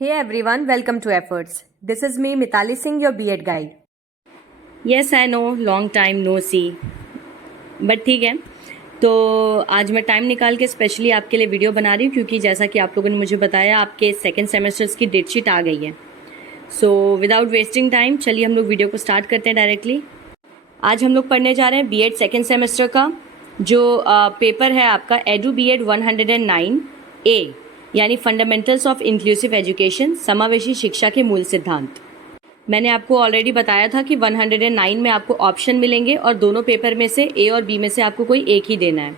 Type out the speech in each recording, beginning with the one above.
Hey everyone, welcome to Efforts. This is me, Mitali Singh, your B.Ed guide. Yes, I know, long time no see. But ठीक है, तो आज मैं time निकाल के specially आपके लिए वीडियो बना रही हूँ क्योंकि जैसा कि आप लोगों ने मुझे बताया आपके सेकेंड सेमेस्टर्स की डेट शीट आ गई है. सो विदाउट वेस्टिंग टाइम चलिए हम लोग वीडियो को स्टार्ट करते हैं डायरेक्टली. आज हम लोग पढ़ने जा रहे हैं B.Ed सेकेंड सेमेस्टर का जो पेपर है आपका एडू B.Ed 109A यानी फंडामेंटल्स ऑफ इंक्लूसिव एजुकेशन, समावेशी शिक्षा के मूल सिद्धांत. मैंने आपको ऑलरेडी बताया था कि 109 में आपको ऑप्शन मिलेंगे और दोनों पेपर में से ए और बी में से आपको कोई एक ही देना है.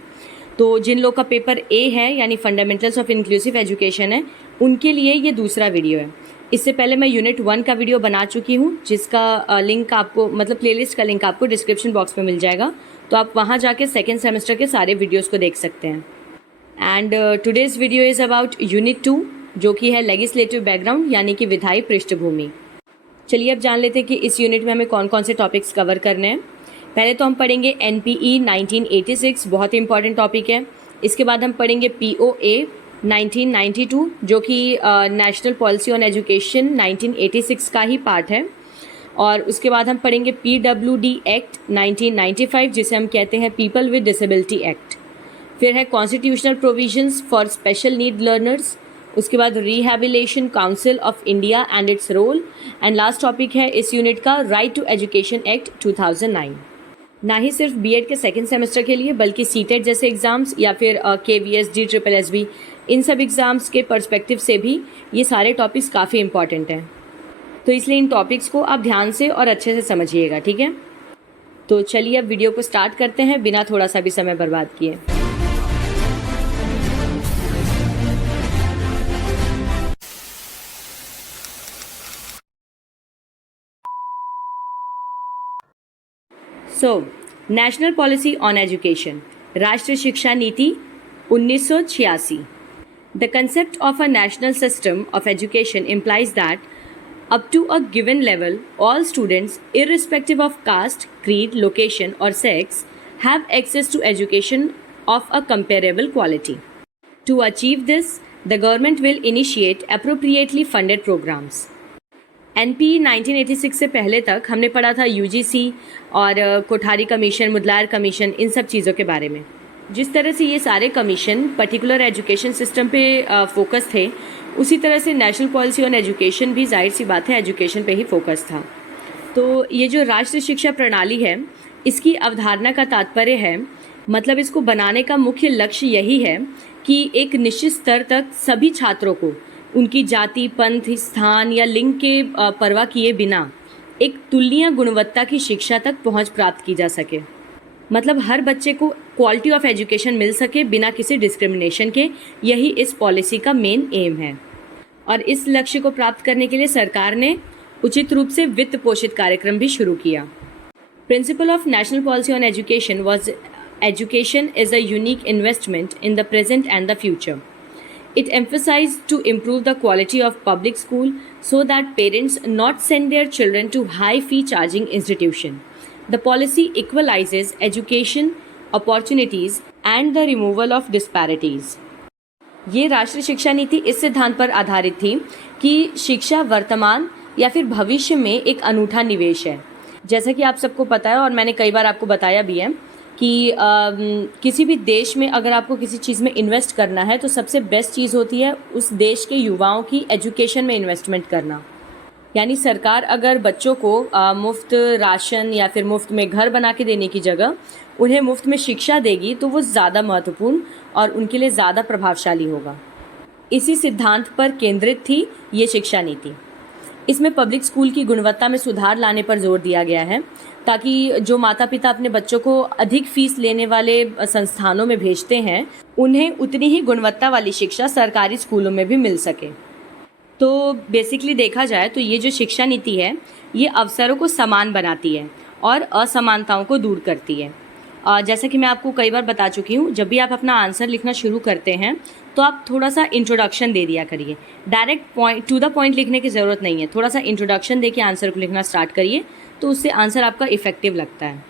तो जिन लोग का पेपर ए है यानी फंडामेंटल्स ऑफ इंक्लूसिव एजुकेशन है उनके लिए ये दूसरा वीडियो है. इससे पहले मैं यूनिट 1 का वीडियो बना चुकी हूँ जिसका लिंक आपको मतलब प्लेलिस्ट का लिंक आपको डिस्क्रिप्शन बॉक्स में मिल जाएगा, तो आप वहाँ जाके सेकेंड सेमेस्टर के सारे वीडियोज़ को देख सकते हैं. And today's video is about unit 2 जो कि है लेजिस्लेटिव बैकग्राउंड यानी कि विधायी पृष्ठभूमि. चलिए अब जान लेते हैं कि इस यूनिट में हमें कौन कौन से टॉपिक्स कवर करने हैं. पहले तो हम पढ़ेंगे NPE 1986, बहुत ही इंपॉर्टेंट टॉपिक है. इसके बाद हम पढ़ेंगे POA 1992 जो कि नेशनल पॉलिसी ऑन एजुकेशन 1986 का ही पार्ट है. और उसके बाद हम पढ़ेंगे PWD एक्ट 1995 जिसे हम कहते हैं पीपल विद डिसेबिलिटी एक्ट. फिर है constitutional provisions for special need learners. उसके बाद rehabilitation council of India and its role. And last topic है इस यूनिट का राइट टू एजुकेशन एक्ट 2009. ना ही सिर्फ B.Ed के सेकेंड सेमेस्टर के लिए बल्कि CTET जैसे एग्ज़ाम्स या फिर KVS JSSB इन सब एग्ज़ाम्स के पर्सपेक्टिव से भी ये सारे टॉपिक्स काफ़ी इंपॉर्टेंट हैं. तो इसलिए इन टॉपिक्स को आप ध्यान से और अच्छे से समझिएगा, ठीक है. तो चलिए अब वीडियो को स्टार्ट करते हैं बिना थोड़ा सा भी समय बर्बाद किए. नेशनल पॉलिसी ऑन एजुकेशन, राष्ट्रीय शिक्षा नीति 1986. The concept of a national system of education implies that up to a given level all students irrespective of caste, creed, location or sex have access to education of a comparable quality. To achieve this, the government will initiate appropriately funded programs. NPE 1986 से पहले तक हमने पढ़ा था UGC और Kothari commission, मुदलायर commission, इन सब चीज़ों के बारे में. जिस तरह से ये सारे कमीशन पर्टिकुलर एजुकेशन सिस्टम पे फोकस थे उसी तरह से नेशनल पॉलिसी ऑन एजुकेशन भी जाहिर सी बात है एजुकेशन पे ही फोकस था. तो ये जो राष्ट्रीय शिक्षा प्रणाली है इसकी अवधारणा का तात्पर्य है मतलब इसको बनाने का मुख्य लक्ष्य यही है कि एक निश्चित स्तर तक सभी छात्रों को उनकी जाति, पंथ, स्थान या लिंग के परवाह किए बिना एक तुलनीय गुणवत्ता की शिक्षा तक पहुंच प्राप्त की जा सके. मतलब हर बच्चे को क्वालिटी ऑफ एजुकेशन मिल सके बिना किसी डिस्क्रिमिनेशन के. यही इस पॉलिसी का मेन एम है. और इस लक्ष्य को प्राप्त करने के लिए सरकार ने उचित रूप से वित्त पोषित कार्यक्रम भी शुरू किया. Principle of national policy on education was education is a unique investment in the present and the future. It emphasized to improve the quality of public school so that parents not send their children to high fee charging institution. The policy equalizes education opportunities and the removal of disparities. ये राष्ट्रीय शिक्षा नीति इस सिद्धांत पर आधारित थी कि शिक्षा वर्तमान या फिर भविष्य में एक अनूठा निवेश है. जैसा कि आप सबको पता है और मैंने कई बार आपको बताया भी है कि किसी भी देश में अगर आपको किसी चीज़ में इन्वेस्ट करना है तो सबसे बेस्ट चीज़ होती है उस देश के युवाओं की एजुकेशन में इन्वेस्टमेंट करना. यानी सरकार अगर बच्चों को मुफ्त राशन या फिर मुफ्त में घर बना के देने की जगह उन्हें मुफ्त में शिक्षा देगी तो वो ज़्यादा महत्वपूर्ण और उनके लिए ज़्यादा प्रभावशाली होगा. इसी सिद्धांत पर केंद्रित थी ये शिक्षा नीति. इसमें पब्लिक स्कूल की गुणवत्ता में सुधार लाने पर जोर दिया गया है ताकि जो माता पिता अपने बच्चों को अधिक फीस लेने वाले संस्थानों में भेजते हैं उन्हें उतनी ही गुणवत्ता वाली शिक्षा सरकारी स्कूलों में भी मिल सके. तो बेसिकली देखा जाए तो ये जो शिक्षा नीति है ये अवसरों को समान बनाती है और असमानताओं को दूर करती है. जैसा कि मैं आपको कई बार बता चुकी हूँ, जब भी आप अपना आंसर लिखना शुरू करते हैं तो आप थोड़ा सा इंट्रोडक्शन दे दिया करिए. Direct point two the point लिखने की ज़रूरत नहीं है. थोड़ा सा इंट्रोडक्शन दे के आंसर को लिखना स्टार्ट करिए तो उससे आंसर आपका इफेक्टिव लगता है.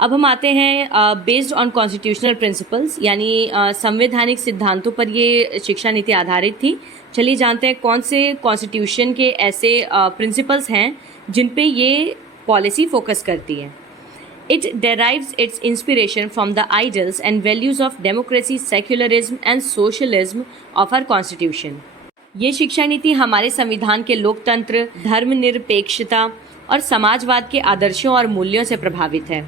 अब हम आते हैं बेस्ड ऑन कॉन्स्टिट्यूशनल प्रिंसिपल्स, यानी संवैधानिक सिद्धांतों पर ये शिक्षा नीति आधारित थी। चलिए जानते हैं कौन से कॉन्स्टिट्यूशन के ऐसे प्रिंसिपल्स हैं जिन पे ये पॉलिसी फोकस करती है। It derives its inspiration from the ideals and values of democracy, secularism and socialism of our constitution. ये शिक्षा नीति हमारे संविधान के लोकतंत्र, धर्मनिरपेक्षता और समाजवाद के आदर्शों और मूल्यों से प्रभावित है।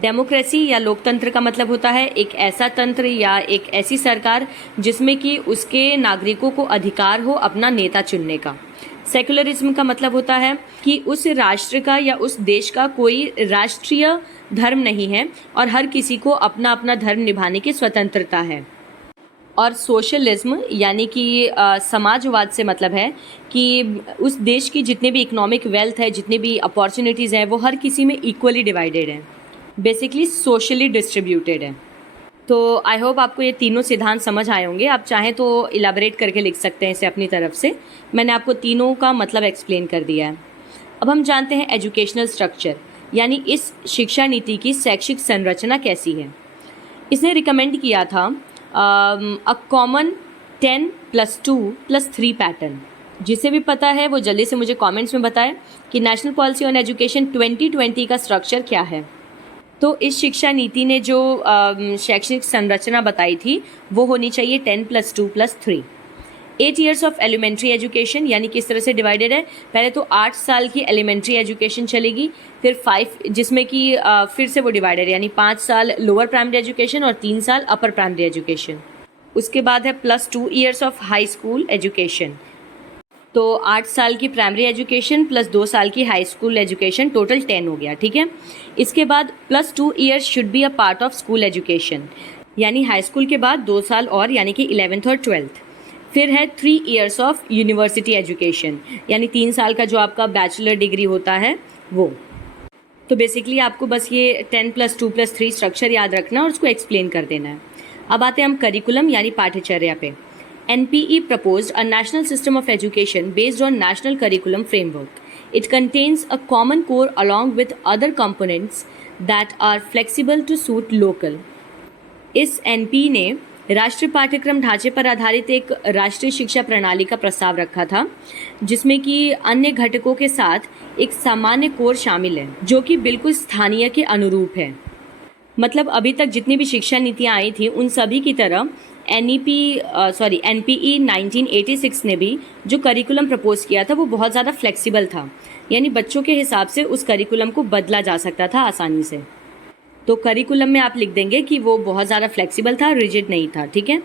डेमोक्रेसी या लोकतंत्र का मतलब होता है एक ऐसा तंत्र या एक ऐसी सरकार जिसमें कि उसके नागरिकों को अधिकार हो अपना नेता चुनने का। सेकुलरिज्म का मतलब होता है कि उस राष्ट्र का या उस देश का कोई राष्ट्रीय धर्म नहीं है और हर किसी को अपना अपना धर्म निभाने की स्वतंत्रता है। और सोशलिज्म यानी कि समाजवाद से मतलब है कि उस देश की जितने भी इकोनॉमिक वेल्थ है, जितनी भी अपॉर्चुनिटीज़ हैं, वो हर किसी में इक्वली डिवाइडेड है, बेसिकली सोशली डिस्ट्रीब्यूटेड है। तो आई होप आपको ये तीनों सिद्धांत समझ आए होंगे। आप चाहें तो इलाबरेट करके लिख सकते हैं इसे अपनी तरफ से। मैंने आपको तीनों का मतलब एक्सप्लेन कर दिया है। अब हम जानते हैं एजुकेशनल स्ट्रक्चर, यानी इस शिक्षा नीति की शैक्षिक संरचना कैसी है। इसने रिकमेंड किया था अ कॉमन 10+2+3 पैटर्न। जिसे भी पता है वो जल्दी से मुझे कमेंट्स में बताएं कि नेशनल पॉलिसी ऑन एजुकेशन 2020 का स्ट्रक्चर क्या है। तो इस शिक्षा नीति ने जो शैक्षणिक संरचना बताई थी वो होनी चाहिए 10+2+3। 8 years ऑफ एलिमेंट्री एजुकेशन, यानी किस तरह से डिवाइडेड है। पहले तो 8 साल की एलिमेंट्री एजुकेशन चलेगी, फिर 5 जिसमें कि फिर से वो डिवाइडेड, यानी 5 साल लोअर प्राइमरी एजुकेशन और 3 साल अपर प्राइमरी एजुकेशन। उसके बाद है +2 years of high school education. तो 8 साल की प्राइमरी एजुकेशन प्लस 2 साल की हाई स्कूल एजुकेशन, टोटल 10 हो गया, ठीक है। इसके बाद +2 years should be a part of school education, यानी हाई स्कूल के बाद 2 साल और, यानी कि 11th और 12th। फिर है 3 years ऑफ यूनिवर्सिटी एजुकेशन, यानी 3 साल का जो आपका बैचलर डिग्री होता है वो। तो बेसिकली आपको बस ये 10+2+3 स्ट्रक्चर याद रखना और उसको एक्सप्लेन कर देना है। अब आते हैं हम करिकुलम यानी पाठ्यचर्या पे। NPE proposed a national system of education based on national curriculum framework. It contains a common core along with other components that are flexible to suit local. इस NPE ने राष्ट्रीय पाठ्यक्रम ढांचे पर आधारित एक राष्ट्रीय शिक्षा प्रणाली का प्रस्ताव रखा था, जिसमें कि अन्य घटकों के साथ एक सामान्य कोर शामिल है जो कि बिल्कुल स्थानीय के अनुरूप है। मतलब अभी तक जितनी भी शिक्षा नीतियाँ आई थी उन सभी की तरह NPE 1986 ने भी जो करिकुलम प्रपोज किया था वो बहुत ज़्यादा फ्लेक्सिबल था, यानी बच्चों के हिसाब से उस करिकुलम को बदला जा सकता था आसानी से। तो करिकुलम में आप लिख देंगे कि वो बहुत ज़्यादा फ्लेक्सिबल था, रिजिड नहीं था, ठीक है।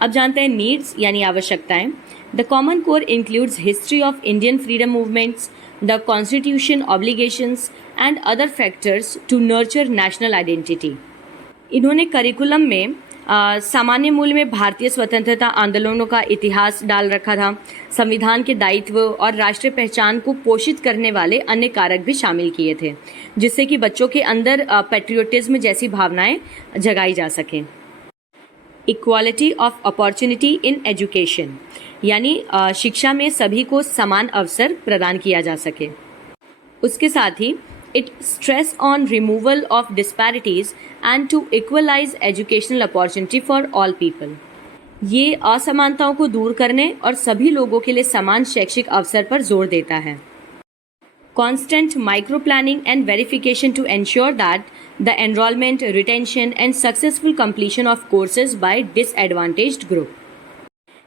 अब जानते हैं नीड्स यानी आवश्यकताएं। The common core includes history of Indian freedom movements, the constitution, obligations and other factors to nurture national identity. इन्होंने करिकुलम में सामान्य मूल में भारतीय स्वतंत्रता आंदोलनों का इतिहास डाल रखा था, संविधान के दायित्व और राष्ट्रीय पहचान को पोषित करने वाले अन्य कारक भी शामिल किए थे, जिससे कि बच्चों के अंदर पैट्रियोटिज्म जैसी भावनाएं जगाई जा सकें। Equality of opportunity in education, यानी शिक्षा में सभी को समान अवसर प्रदान किया जा सके। उसके साथ ही it stress on removal of disparities and to equalize educational opportunity for all people. ये असमानताओं को दूर करने और सभी लोगों के लिए समान शैक्षिक अवसर पर जोर देता है। Constant micro planning and verification to ensure that the enrollment, retention and successful completion of courses by disadvantaged group.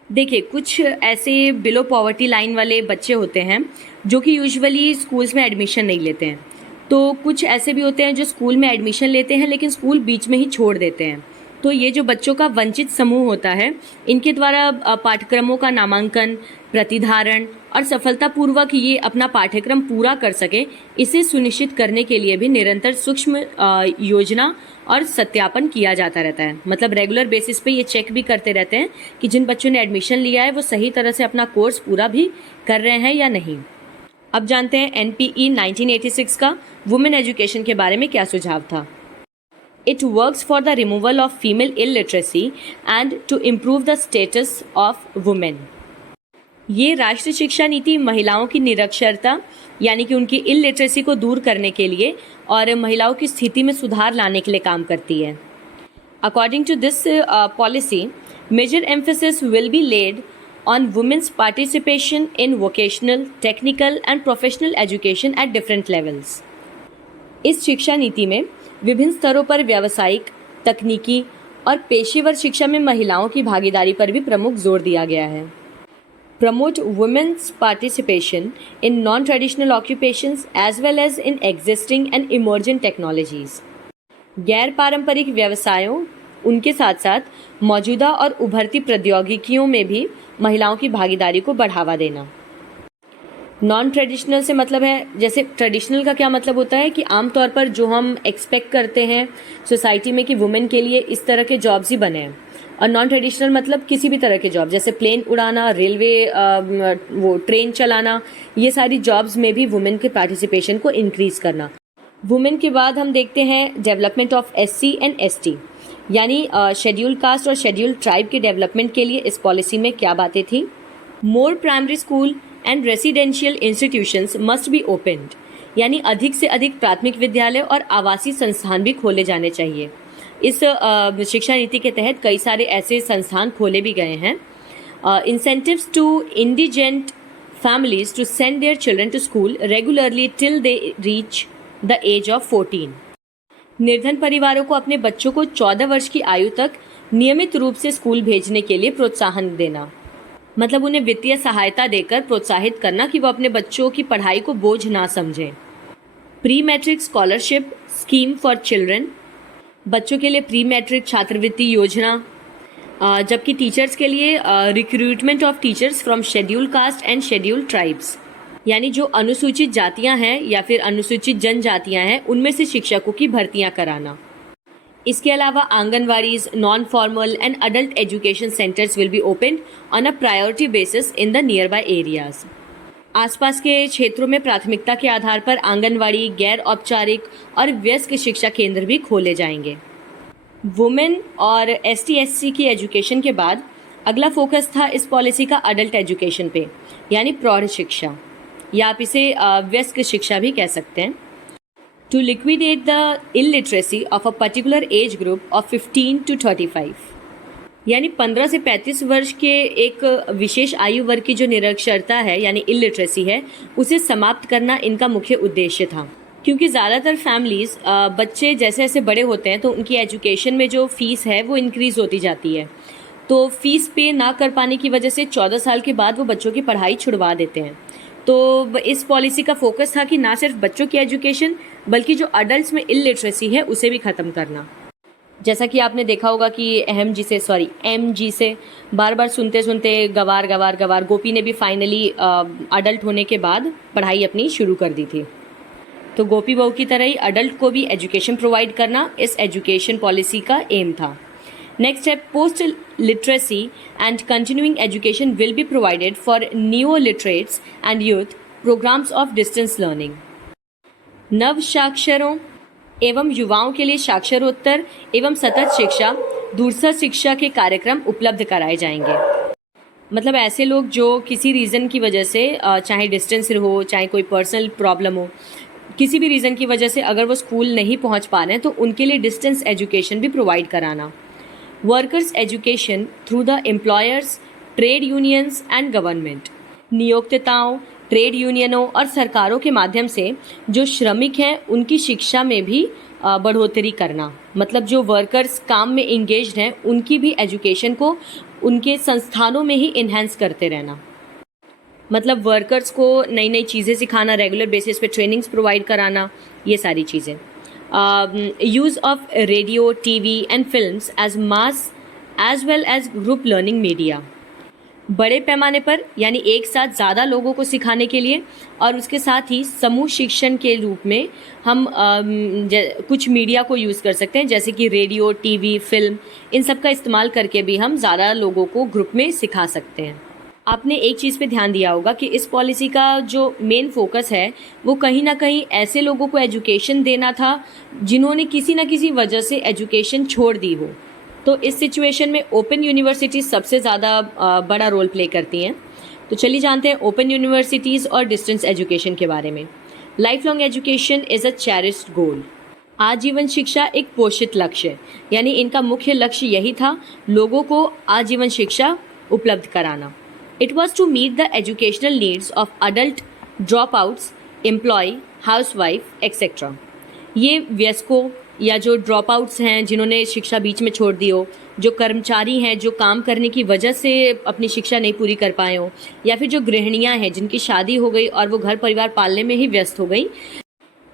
देखिए, कुछ ऐसे बिलो पॉवर्टी लाइन वाले बच्चे होते हैं जो कि यूजुअली स्कूल्स में एडमिशन नहीं लेते हैं। तो कुछ ऐसे भी होते हैं जो स्कूल में एडमिशन लेते हैं लेकिन स्कूल बीच में ही छोड़ देते हैं। तो ये जो बच्चों का वंचित समूह होता है, इनके द्वारा पाठ्यक्रमों का नामांकन, प्रतिधारण और सफलतापूर्वक ये अपना पाठ्यक्रम पूरा कर सके, इसे सुनिश्चित करने के लिए भी निरंतर सूक्ष्म योजना और सत्यापन किया जाता रहता है। मतलब रेगुलर बेसिस पे ये चेक भी करते रहते हैं कि जिन बच्चों ने एडमिशन लिया है वो सही तरह से अपना कोर्स पूरा भी कर रहे हैं या नहीं। अब जानते हैं NPE 1986 का वुमेन एजुकेशन के बारे में क्या सुझाव था। It works for the removal of female illiteracy and to improve the status of women. ये राष्ट्रीय शिक्षा नीति महिलाओं की निरक्षरता यानी कि उनकी इलिटरेसी को दूर करने के लिए और महिलाओं की स्थिति में सुधार लाने के लिए काम करती है। According to this policy, major emphasis will be laid on women's participation in vocational, technical and professional education at different levels. इस शिक्षा नीति में विभिन्न स्तरों पर व्यावसायिक, तकनीकी और पेशेवर शिक्षा में महिलाओं की भागीदारी पर भी प्रमुख जोर दिया गया है। Promote women's participation in non-traditional occupations as well as in existing and emerging technologies. गैर पारंपरिक व्यवसायों, उनके साथ साथ मौजूदा और उभरती प्रौद्योगिकियों में भी महिलाओं की भागीदारी को बढ़ावा देना। नॉन ट्रेडिशनल से मतलब है, जैसे ट्रेडिशनल का क्या मतलब होता है कि आमतौर पर जो हम एक्सपेक्ट करते हैं सोसाइटी में कि वुमेन के लिए इस तरह के जॉब्स ही बने हैं, और नॉन ट्रेडिशनल मतलब किसी भी तरह के जॉब, जैसे प्लेन उड़ाना, रेलवे वो ट्रेन चलाना, ये सारी जॉब्स में भी वुमेन के पार्टिसिपेशन को इंक्रीज करना। वुमेन के बाद हम देखते हैं development of SC and ST यानी शेड्यूल कास्ट और शेड्यूल ट्राइब के डेवलपमेंट के लिए इस पॉलिसी में क्या बातें थी। More primary school and residential institutions must be opened यानी अधिक से अधिक प्राथमिक विद्यालय और आवासीय संस्थान भी खोले जाने चाहिए। इस शिक्षा नीति के तहत कई सारे ऐसे संस्थान खोले भी गए हैं। Incentives to indigent families to send their children to school regularly till they reach the age of 14। निर्धन परिवारों को अपने बच्चों को 14 वर्ष की आयु तक नियमित रूप से स्कूल भेजने के लिए प्रोत्साहन देना, मतलब उन्हें वित्तीय सहायता देकर प्रोत्साहित करना कि वो अपने बच्चों की पढ़ाई को बोझ ना समझें। Pre matric scholarship scheme for children, बच्चों के लिए प्री मैट्रिक छात्रवृत्ति योजना, जबकि टीचर्स के लिए recruitment of teachers from schedule caste and schedule tribes यानी जो अनुसूचित जातियां हैं या फिर अनुसूचित जनजातियां हैं उनमें से शिक्षकों की भर्तियां कराना। इसके अलावा anganwadis, non formal and adult education centres will be open on a priority basis in the near by areas. आसपास के क्षेत्रों में प्राथमिकता के आधार पर आंगनवाड़ी, गैर औपचारिक और वयस्क शिक्षा केंद्र भी खोले जाएंगे। वुमेन और ST/SC की एजुकेशन के बाद अगला फोकस था इस पॉलिसी का अडल्ट एजुकेशन पे यानी प्रौढ़ शिक्षा, या आप इसे वयस्क शिक्षा भी कह सकते हैं। To liquidate the illiteracy of a particular age group of 15 to 35 यानी 15 से 35 वर्ष के एक विशेष आयु वर्ग की जो निरक्षरता है यानी इलिटरेसी है, उसे समाप्त करना इनका मुख्य उद्देश्य था। क्योंकि ज़्यादातर फैमिलीज बच्चे जैसे जैसे बड़े होते हैं तो उनकी एजुकेशन में जो फीस है वो इंक्रीज़ होती जाती है, तो फीस पे ना कर पाने की वजह से 14 साल के बाद वो बच्चों की पढ़ाई छुड़वा देते हैं। तो इस पॉलिसी का फोकस था कि ना सिर्फ बच्चों की एजुकेशन बल्कि जो अडल्ट्स में इलिटरेसी है उसे भी ख़त्म करना। जैसा कि आपने देखा होगा कि MG से बार बार सुनते सुनते गवार गवार गवार, गोपी ने भी फाइनली अडल्ट होने के बाद पढ़ाई अपनी शुरू कर दी थी। तो गोपी बहू की तरह ही अडल्ट को भी एजुकेशन प्रोवाइड करना इस एजुकेशन पॉलिसी का एम था। नेक्स्ट है post literacy and continuing education will be provided for new literates and youth programmes of distance learning. नव साक्षरों एवं युवाओं के लिए साक्षरोत्तर एवं सतत शिक्षा, दूरस्थ शिक्षा के कार्यक्रम उपलब्ध कराए जाएंगे। मतलब ऐसे लोग जो किसी रीज़न की वजह से, चाहे डिस्टेंस हो, चाहे कोई पर्सनल प्रॉब्लम हो, किसी भी रीज़न की वजह से अगर वो स्कूल नहीं पहुंच पा रहे हैं तो उनके लिए डिस्टेंस एजुकेशन भी प्रोवाइड कराना। Workers education through the employers, trade unions and government, नियोक्ताओं, ट्रेड यूनियनों और सरकारों के माध्यम से जो श्रमिक हैं उनकी शिक्षा में भी बढ़ोतरी करना। मतलब जो वर्कर्स काम में इंगेज्ड हैं उनकी भी एजुकेशन को उनके संस्थानों में ही इन्हेंस करते रहना। मतलब वर्कर्स को नई नई चीज़ें सिखाना, रेगुलर बेसिस पे ट्रेनिंग्स प्रोवाइड कराना, ये सारी चीज़ें। Use of radio, TV and films as mass as well as group learning media, बड़े पैमाने पर यानी एक साथ ज़्यादा लोगों को सिखाने के लिए, और उसके साथ ही समूह शिक्षण के रूप में हम कुछ मीडिया को यूज़ कर सकते हैं, जैसे कि रेडियो, TV, फिल्म, इन सब का इस्तेमाल करके भी हम ज़्यादा लोगों को ग्रुप में सिखा सकते हैं। आपने एक चीज़ पे ध्यान दिया होगा कि इस पॉलिसी का जो मेन फोकस है वो कहीं ना कहीं ऐसे लोगों को एजुकेशन देना था जिन्होंने किसी न किसी वजह से एजुकेशन छोड़ दी हो। तो इस सिचुएशन में ओपन यूनिवर्सिटी सबसे ज़्यादा बड़ा रोल प्ले करती हैं। तो चलिए जानते हैं ओपन यूनिवर्सिटीज़ और डिस्टेंस एजुकेशन के बारे में। Life long education is a cherished goal. आजीवन शिक्षा एक पोषित लक्ष्य है, यानी इनका मुख्य लक्ष्य यही था लोगों को आजीवन शिक्षा उपलब्ध कराना। It was to meet the educational needs of adult dropouts, employ, housewife etcetera. ये वयस्कों या जो ड्रॉप आउट्स हैं जिन्होंने शिक्षा बीच में छोड़ दी हो, जो कर्मचारी हैं जो काम करने की वजह से अपनी शिक्षा नहीं पूरी कर पाए हो, या फिर जो गृहिणियां हैं जिनकी शादी हो गई और वो घर परिवार पालने में ही व्यस्त हो गई,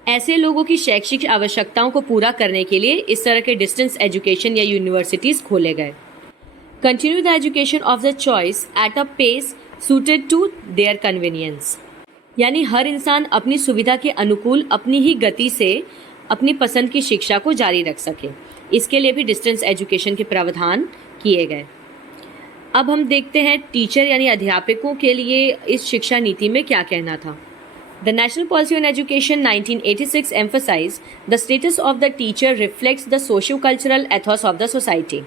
ऐसे लोगों की शैक्षिक आवश्यकताओं को पूरा करने के लिए इस तरह के डिस्टेंस एजुकेशन या यूनिवर्सिटीज़ खोले गए। Continue the education of the choice at a pace suited to their convenience, यानी हर इंसान अपनी सुविधा के अनुकूल अपनी ही गति से अपनी पसंद की शिक्षा को जारी रख सके। इसके लिए भी डिस्टेंस एजुकेशन के प्रावधान किए गए। अब हम देखते हैं टीचर यानी अध्यापकों के लिए इस शिक्षा नीति में क्या कहना था। The National Policy on Education 1986 emphasized the status of the teacher reflects the socio-cultural ethos of the society.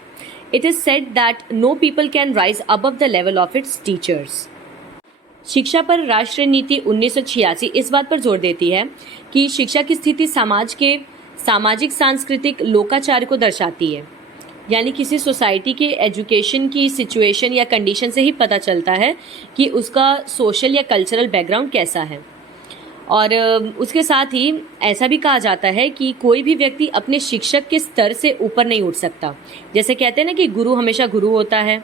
It is said that no people can rise above the level of its teachers. शिक्षा पर राष्ट्रीय नीति 1986 इस बात पर जोर देती है कि शिक्षा की स्थिति समाज के सामाजिक सांस्कृतिक लोकाचार को दर्शाती है, यानी किसी सोसाइटी के एजुकेशन की सिचुएशन या कंडीशन से ही पता चलता है कि उसका सोशल या कल्चरल बैकग्राउंड कैसा है। और उसके साथ ही ऐसा भी कहा जाता है कि कोई भी व्यक्ति अपने शिक्षक के स्तर से ऊपर नहीं उठ सकता। जैसे कहते हैं ना कि गुरु हमेशा गुरु होता है,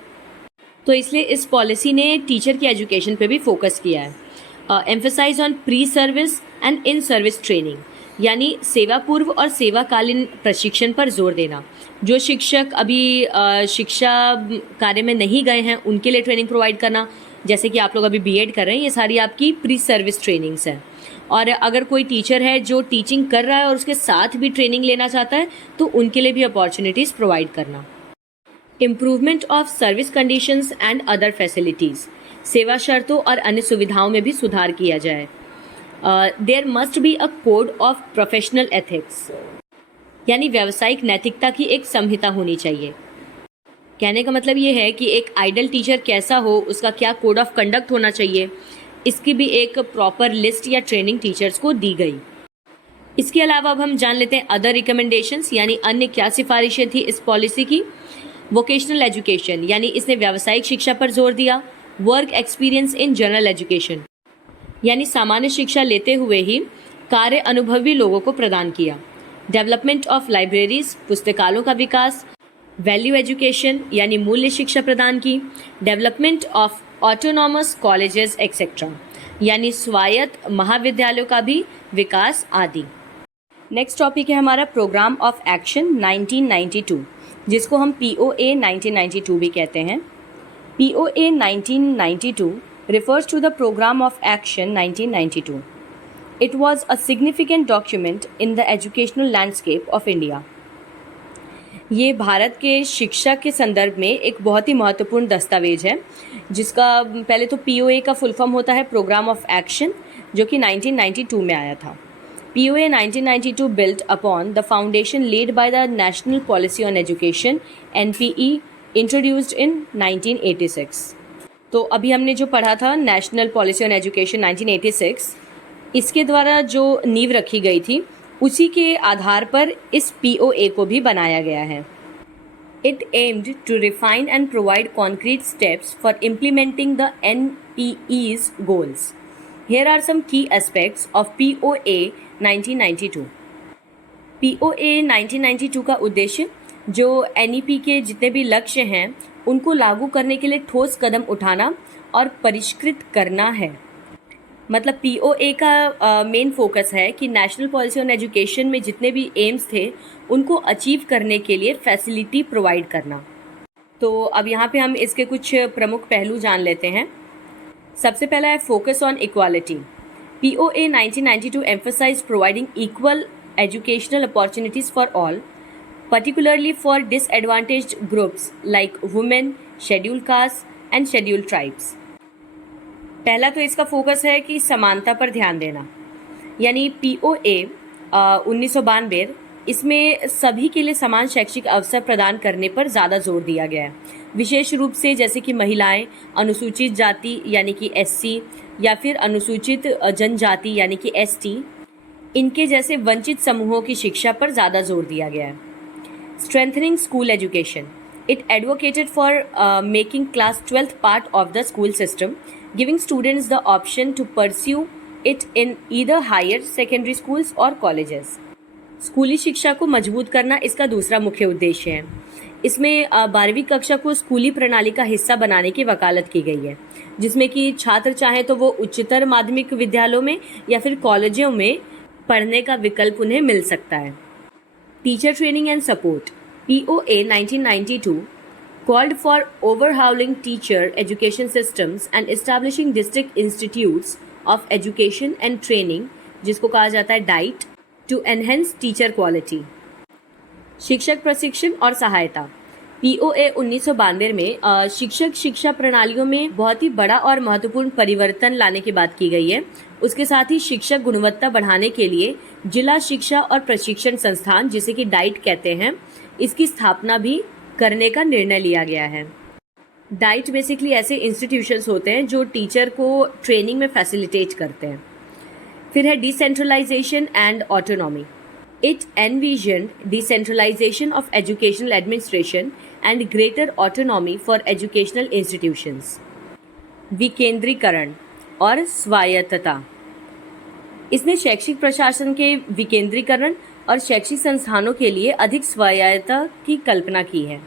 तो इसलिए इस पॉलिसी ने टीचर की एजुकेशन पे भी फोकस किया है। Emphasise on pre service and in service training, यानी सेवा पूर्व और सेवाकालीन प्रशिक्षण पर जोर देना। जो शिक्षक अभी शिक्षा कार्य में नहीं गए हैं उनके लिए ट्रेनिंग प्रोवाइड करना, जैसे कि आप लोग अभी बीएड कर रहे हैं, ये सारी आपकी प्री सर्विस ट्रेनिंग्स हैं। और अगर कोई टीचर है जो टीचिंग कर रहा है और उसके साथ भी ट्रेनिंग लेना चाहता है तो उनके लिए भी अपॉर्चुनिटीज़ प्रोवाइड करना। Improvement of service conditions and other facilities, सेवा शर्तों और अन्य सुविधाओं में भी सुधार किया जाए। There must be a code of professional ethics, यानी व्यावसायिक नैतिकता की एक संहिता होनी चाहिए। कहने का मतलब ये है कि एक आइडल टीचर कैसा हो, उसका क्या कोड ऑफ कंडक्ट होना चाहिए, इसकी भी एक प्रॉपर लिस्ट या ट्रेनिंग टीचर्स को दी गई। इसके अलावा अब हम जान लेते हैं अदर रिकमेंडेशंस, यानी अन्य क्या सिफारिशें थी इस पॉलिसी की। वोकेशनल एजुकेशन, यानी इसने व्यावसायिक शिक्षा पर जोर दिया। Work experience in general education, यानी सामान्य शिक्षा लेते हुए ही कार्य अनुभवी लोगों को प्रदान किया। डेवलपमेंट ऑफ लाइब्रेरीज, पुस्तकालयों का विकास। वैल्यू एजुकेशन, यानी मूल्य शिक्षा प्रदान की। Development of autonomous colleges etcetera, यानी स्वायत्त महाविद्यालयों का भी विकास आदि। नेक्स्ट टॉपिक है हमारा प्रोग्राम ऑफ एक्शन 1992, जिसको हम POA 1992 भी कहते हैं। POA 1992 refers to the Program of Action 1992. It was a significant document in the educational landscape of India. ये भारत के शिक्षा के संदर्भ में एक बहुत ही महत्वपूर्ण दस्तावेज है, जिसका पहले तो POA का फुल फॉर्म होता है प्रोग्राम ऑफ एक्शन, जो कि 1992 में आया था। POA 1992 built upon the foundation laid by the National Policy on Education NPE introduced in 1986. तो अभी हमने जो पढ़ा था नेशनल पॉलिसी ऑन एजुकेशन 1986, इसके द्वारा जो नींव रखी गई थी उसी के आधार पर इस POA को भी बनाया गया है। It aimed to refine and provide concrete steps for implementing the NPE's goals. Here are some key aspects of POA 1992. POA 1992 का उद्देश्य जो NEP के जितने भी लक्ष्य हैं उनको लागू करने के लिए ठोस कदम उठाना और परिष्कृत करना है। मतलब POA का मेन फोकस है कि नेशनल पॉलिसी ऑन एजुकेशन में जितने भी एम्स थे उनको अचीव करने के लिए फैसिलिटी प्रोवाइड करना। तो अब यहाँ पे हम इसके कुछ प्रमुख पहलू जान लेते हैं। सबसे पहला है focus on equality. POA 1992 emphasized providing equal educational opportunities for all, particularly for disadvantaged groups like women, scheduled castes and scheduled tribes. पहला तो इसका फोकस है कि समानता पर ध्यान देना, यानी POA 1992 इसमें सभी के लिए समान शैक्षिक अवसर प्रदान करने पर ज़्यादा जोर दिया गया है, विशेष रूप से जैसे कि महिलाएं, अनुसूचित जाति यानी कि एससी या फिर अनुसूचित जनजाति यानी कि एसटी, इनके जैसे वंचित समूहों की शिक्षा पर ज़्यादा जोर दिया गया है। Strengthening school education, it advocated for making class 12th part of the school system, giving students the option to pursue it in either higher secondary schools और कॉलेजेस। स्कूली शिक्षा को मजबूत करना इसका दूसरा मुख्य उद्देश्य है। इसमें 12वीं कक्षा को स्कूली प्रणाली का हिस्सा बनाने की वकालत की गई है, जिसमें कि छात्र चाहे तो वो उच्चतर माध्यमिक विद्यालयों में या फिर कॉलेजों में पढ़ने का विकल्प उन्हें मिल सकता है। Teacher training and support, POA 1992 called for overhauling teacher education systems and establishing district institutes of education and training, जिसको कहा जाता है diet, to enhance teacher quality। शिक्षक प्रशिक्षण और सहायता, POA 1992 में शिक्षक शिक्षा प्रणालियों में बहुत ही बड़ा और महत्वपूर्ण परिवर्तन लाने की बात की गई है। उसके साथ ही शिक्षक गुणवत्ता बढ़ाने के लिए जिला शिक्षा और प्रशिक्षण संस्थान, जिसे कि डाइट कहते हैं, इसकी स्थापना भी करने का निर्णय लिया गया है। डाइट बेसिकली ऐसे इंस्टीट्यूशंस होते हैं जो टीचर को ट्रेनिंग में फैसिलिटेट करते हैं। फिर है decentralisation and autonomy, it envisioned decentralization of educational administration and greater autonomy for educational institutions। विकेंद्रीकरण और स्वायत्तता, इसने शैक्षिक प्रशासन के विकेंद्रीकरण और शैक्षिक संस्थानों के लिए अधिक स्वायत्तता की कल्पना की है।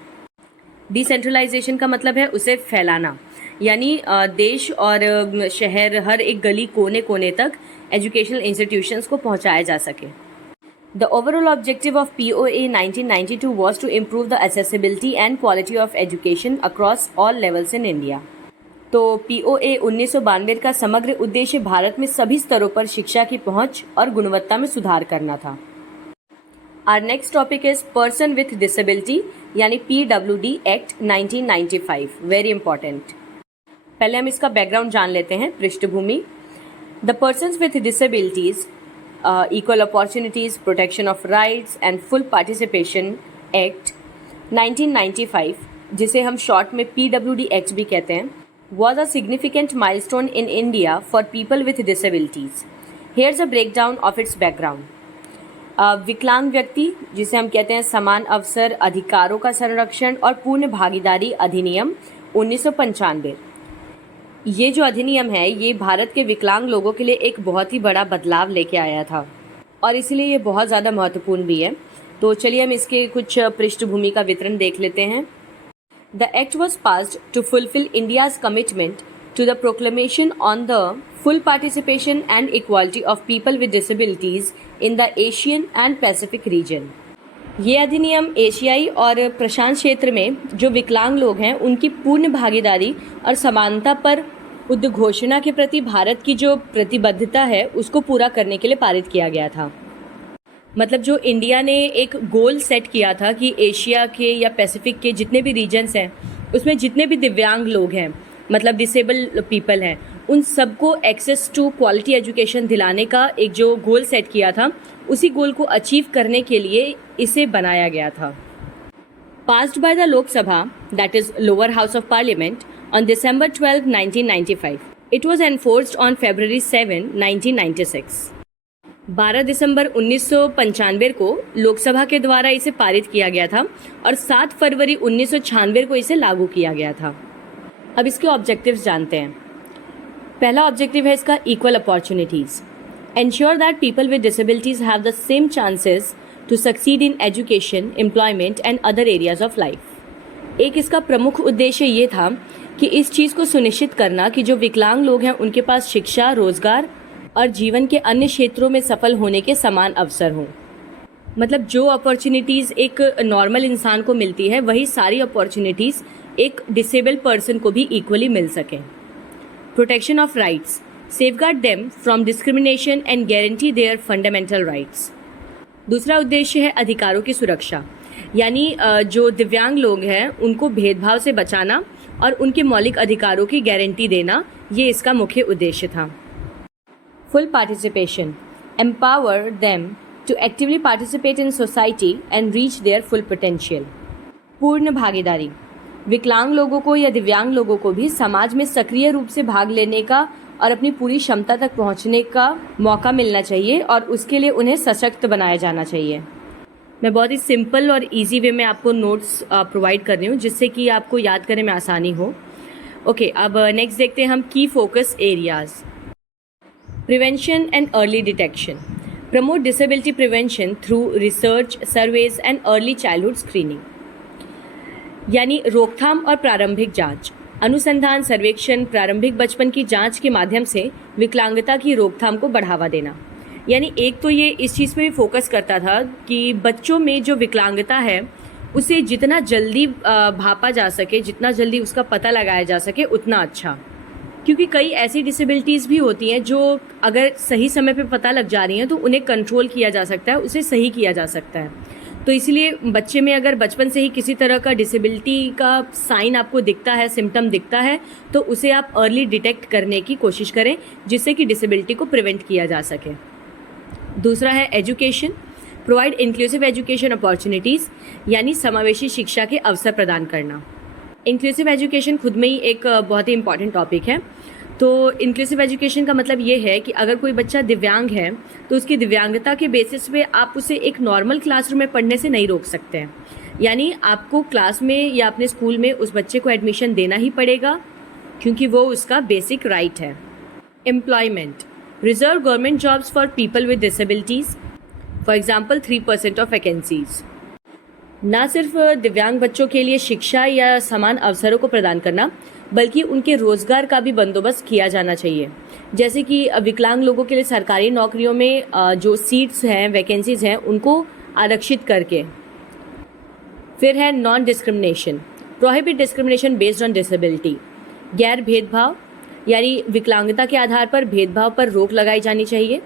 डिसेंट्रलाइजेशन का मतलब है उसे फैलाना, यानी देश और शहर हर एक गली कोने कोने तक एजुकेशनल इंस्टीट्यूशंस को पहुंचाया जा सके। The overall objective of POA 1992 was to improve the accessibility and quality of education across all levels in India। तो POA 1992 का समग्र उद्देश्य भारत में सभी स्तरों पर शिक्षा की पहुंच और गुणवत्ता में सुधार करना था। Our next topic is Person with Disability यानी PWD Act 1995, very important। पहले हम इसका बैकग्राउंड जान लेते हैं, पृष्ठभूमि। The Persons with Disabilities Equal Opportunities, Protection of Rights and Full Participation Act 1995, जिसे हम शॉर्ट में PWD Act भी कहते हैं, was a significant milestone in India for people with disabilities। Here's a breakdown of its background। विकलांग व्यक्ति, जिसे हम कहते हैं समान अवसर अधिकारों का संरक्षण और पूर्ण भागीदारी अधिनियम 1995। ये जो अधिनियम है ये भारत के विकलांग लोगों के लिए एक बहुत ही बड़ा बदलाव लेके आया था और इसीलिए ये बहुत ज़्यादा महत्वपूर्ण भी है। तो चलिए हम इसके कुछ पृष्ठभूमि का विवरण देख लेते हैं। The act was passed to fulfil India's commitment to the proclamation on the full participation and equality of people with disabilities in the Asian and Pacific region. ये अधिनियम एशियाई और प्रशांत क्षेत्र में जो विकलांग लोग हैं उनकी पूर्ण भागीदारी और समानता पर उद्घोषणा के प्रति भारत की जो प्रतिबद्धता है उसको पूरा करने के लिए पारित किया गया था। मतलब जो इंडिया ने एक गोल सेट किया था कि एशिया के या पैसिफिक के जितने भी रीजन्स हैं उसमें जितने भी दिव्यांग लोग हैं, मतलब डिसेबल पीपल हैं, उन सबको एक्सेस टू क्वालिटी एजुकेशन दिलाने का एक जो गोल सेट किया था, उसी गोल को अचीव करने के लिए इसे बनाया गया था। Passed by the Lok Sabha, that is lower house of parliament, on December 12, 1995। It was enforced on February 7, 1996। 12 दिसंबर 1995 को लोकसभा के द्वारा इसे पारित किया गया था और 7 फरवरी 1996 को इसे लागू किया गया था। अब इसके ऑब्जेक्टिव्स जानते हैं। पहला ऑब्जेक्टिव है इसका equal opportunities. Ensure that people with disabilities have the same chances to succeed in education, employment and other areas of life। एक इसका प्रमुख उद्देश्य ये था कि इस चीज़ को सुनिश्चित करना कि जो विकलांग लोग हैं उनके पास शिक्षा, रोजगार और जीवन के अन्य क्षेत्रों में सफल होने के समान अवसर हों। मतलब जो अपॉर्चुनिटीज़ एक नॉर्मल इंसान को मिलती है वही सारी अपॉर्चुनिटीज़ एक डिसेबल पर्सन को भी इक्वली मिल सकें। Protection of rights, safeguard them from discrimination and guarantee their fundamental rights। दूसरा उद्देश्य है अधिकारों की सुरक्षा, यानी जो दिव्यांग लोग हैं उनको भेदभाव से बचाना और उनके मौलिक अधिकारों की गारंटी देना, ये इसका मुख्य उद्देश्य था। Full participation, empower them to actively participate in society and reach their full potential. पूर्ण भागीदारी, विकलांग लोगों को या दिव्यांग लोगों को भी समाज में सक्रिय रूप से भाग लेने का और अपनी पूरी क्षमता तक पहुंचने का मौका मिलना चाहिए और उसके लिए उन्हें सशक्त बनाया जाना चाहिए। मैं बहुत ही सिंपल और इजी वे में आपको नोट्स प्रोवाइड कर रही हूँ जिससे कि आपको याद करने में आसानी हो। ओके, अब नेक्स्ट देखते हैं हम की focus areas. Prevention and early detection, promote disability prevention through research, surveys and early childhood screening, यानी रोकथाम और प्रारंभिक जांच, अनुसंधान, सर्वेक्षण, प्रारंभिक बचपन की जांच के माध्यम से विकलांगता की रोकथाम को बढ़ावा देना। यानी एक तो ये इस चीज़ पे भी फोकस करता था कि बच्चों में जो विकलांगता है उसे जितना जल्दी भापा जा सके, जितना जल्दी उसका पता लगाया जा सके उतना अच्छा, क्योंकि कई ऐसी डिसेबिलिटीज़ भी होती हैं जो अगर सही समय पे पता लग जा रही हैं तो उन्हें कंट्रोल किया जा सकता है, उसे सही किया जा सकता है। तो इसलिए बच्चे में अगर बचपन से ही किसी तरह का डिसेबिलिटी का साइन आपको दिखता है, सिम्टम दिखता है, तो उसे आप अर्ली डिटेक्ट करने की कोशिश करें जिससे कि डिसेबिलिटी को प्रिवेंट किया जा सके। दूसरा है education, provide inclusive education opportunities, यानी समावेशी शिक्षा के अवसर प्रदान करना। इंक्लूसिव एजुकेशन खुद में ही एक बहुत ही इंपॉर्टेंट टॉपिक है। तो इंक्लूसिव एजुकेशन का मतलब ये है कि अगर कोई बच्चा दिव्यांग है तो उसकी दिव्यांगता के बेसिस पे आप उसे एक नॉर्मल क्लासरूम में पढ़ने से नहीं रोक सकते हैं, यानी आपको क्लास में या अपने स्कूल में उस बच्चे को एडमिशन देना ही पड़ेगा क्योंकि वो उसका बेसिक राइट है। Employment, reserve government jobs for people with disabilities, for example 3% of vacancies. न सिर्फ दिव्यांग बच्चों के लिए शिक्षा या समान अवसरों को प्रदान करना बल्कि उनके रोजगार का भी बंदोबस्त किया जाना चाहिए, जैसे कि विकलांग लोगों के लिए सरकारी नौकरियों में जो सीट्स हैं, वैकेंसीज हैं, उनको आरक्षित करके। फिर है non discrimination, prohibit discrimination based on disability, गैर भेदभाव, यानी विकलांगता के आधार पर भेदभाव पर रोक लगाई जानी चाहिए।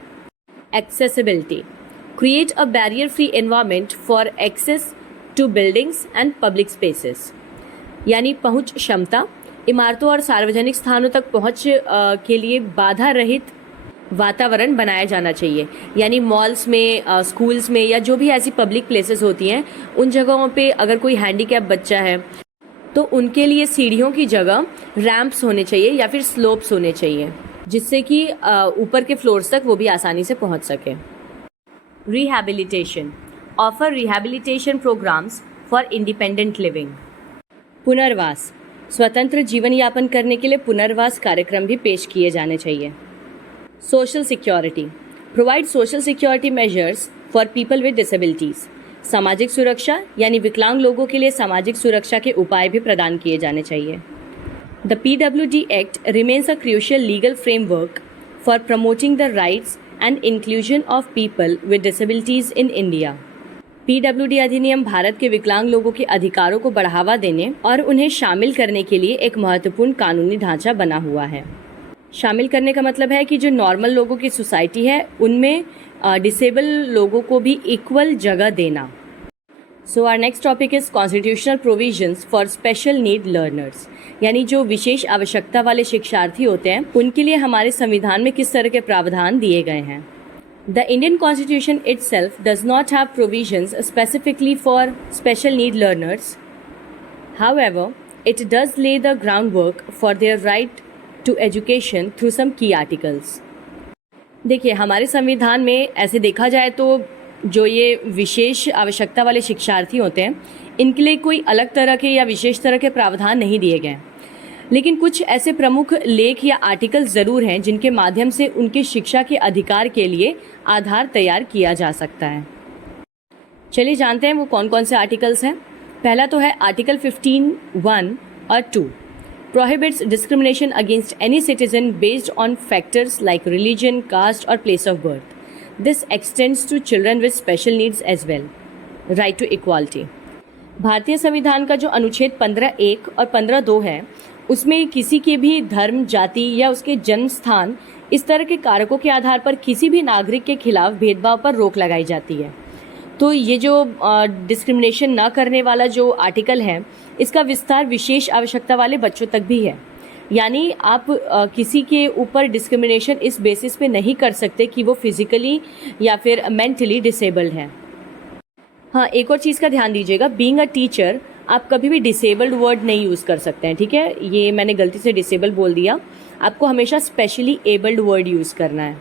Accessibility, create a barrier free environment for access to buildings and public spaces, यानी पहुंच क्षमता, इमारतों और सार्वजनिक स्थानों तक पहुंच के लिए बाधा रहित वातावरण बनाया जाना चाहिए, यानी मॉल्स में, स्कूल्स में या जो भी ऐसी पब्लिक प्लेसेस होती हैं उन जगहों पे अगर कोई हैंडीकैप बच्चा है तो उनके लिए सीढ़ियों की जगह रैंप्स होने चाहिए या फिर स्लोप्स होने चाहिए जिससे कि ऊपर के फ्लोर्स तक वो भी आसानी से पहुंच सके। Rehabilitation, offer rehabilitation programmes for independent living. पुनर्वास, स्वतंत्र जीवन यापन करने के लिए पुनर्वास कार्यक्रम भी पेश किए जाने चाहिए। Social security, provide social security measures for people with disabilities, सामाजिक सुरक्षा, यानी विकलांग लोगों के लिए सामाजिक सुरक्षा के उपाय भी प्रदान किए जाने चाहिए। The PWD act remains a crucial legal framework for promoting the rights and inclusion of people with disabilities in India. PWD अधिनियम भारत के विकलांग लोगों के अधिकारों को बढ़ावा देने और उन्हें शामिल करने के लिए एक महत्वपूर्ण कानूनी ढांचा बना हुआ है। शामिल करने का मतलब है कि जो नॉर्मल लोगों की सोसाइटी है उनमें डिसेबल लोगों को भी इक्वल जगह देना। So our next topic is constitutional provisions for special need learners, यानी जो विशेष आवश्यकता वाले शिक्षार्थी होते हैं उनके लिए हमारे संविधान में किस तरह के प्रावधान दिए गए हैं। The Indian Constitution itself does not have provisions specifically for special need learners. However, it does lay the groundwork for their right to education through some key articles. देखिए, हमारे संविधान में ऐसे देखा जाए तो जो ये विशेष आवश्यकता वाले शिक्षार्थी होते हैं इनके लिए कोई अलग तरह के या विशेष तरह के प्रावधान नहीं दिए गए, लेकिन कुछ ऐसे प्रमुख लेख या आर्टिकल ज़रूर हैं जिनके माध्यम से उनके शिक्षा के अधिकार के लिए आधार तैयार किया जा सकता है। चलिए जानते हैं वो कौन कौन से आर्टिकल्स हैं। पहला तो है आर्टिकल 15(1) और 2, prohibits discrimination against any citizen based on factors like religion, caste और place of birth. This extends to children with special needs as well. Right to equality, भारतीय संविधान का जो अनुच्छेद 15(1) और 15(2) है उसमें किसी के भी धर्म, जाति या उसके जन्म स्थान, इस तरह के कारकों के आधार पर किसी भी नागरिक के खिलाफ भेदभाव पर रोक लगाई जाती है। तो ये जो डिस्क्रिमिनेशन न करने वाला जो आर्टिकल है इसका विस्तार विशेष आवश्यकता वाले बच्चों तक भी है। यानी आप किसी के ऊपर डिस्क्रिमिनेशन इस बेसिस पे नहीं कर सकते कि वो फिजिकली या फिर मेंटली डिसेबल्ड है। हाँ, एक और चीज़ का ध्यान दीजिएगा, बीइंग अ टीचर आप कभी भी डिसेबल्ड वर्ड नहीं यूज़ कर सकते हैं, ठीक है? ये मैंने गलती से डिसेबल बोल दिया, आपको हमेशा स्पेशली एबल्ड वर्ड यूज़ करना है,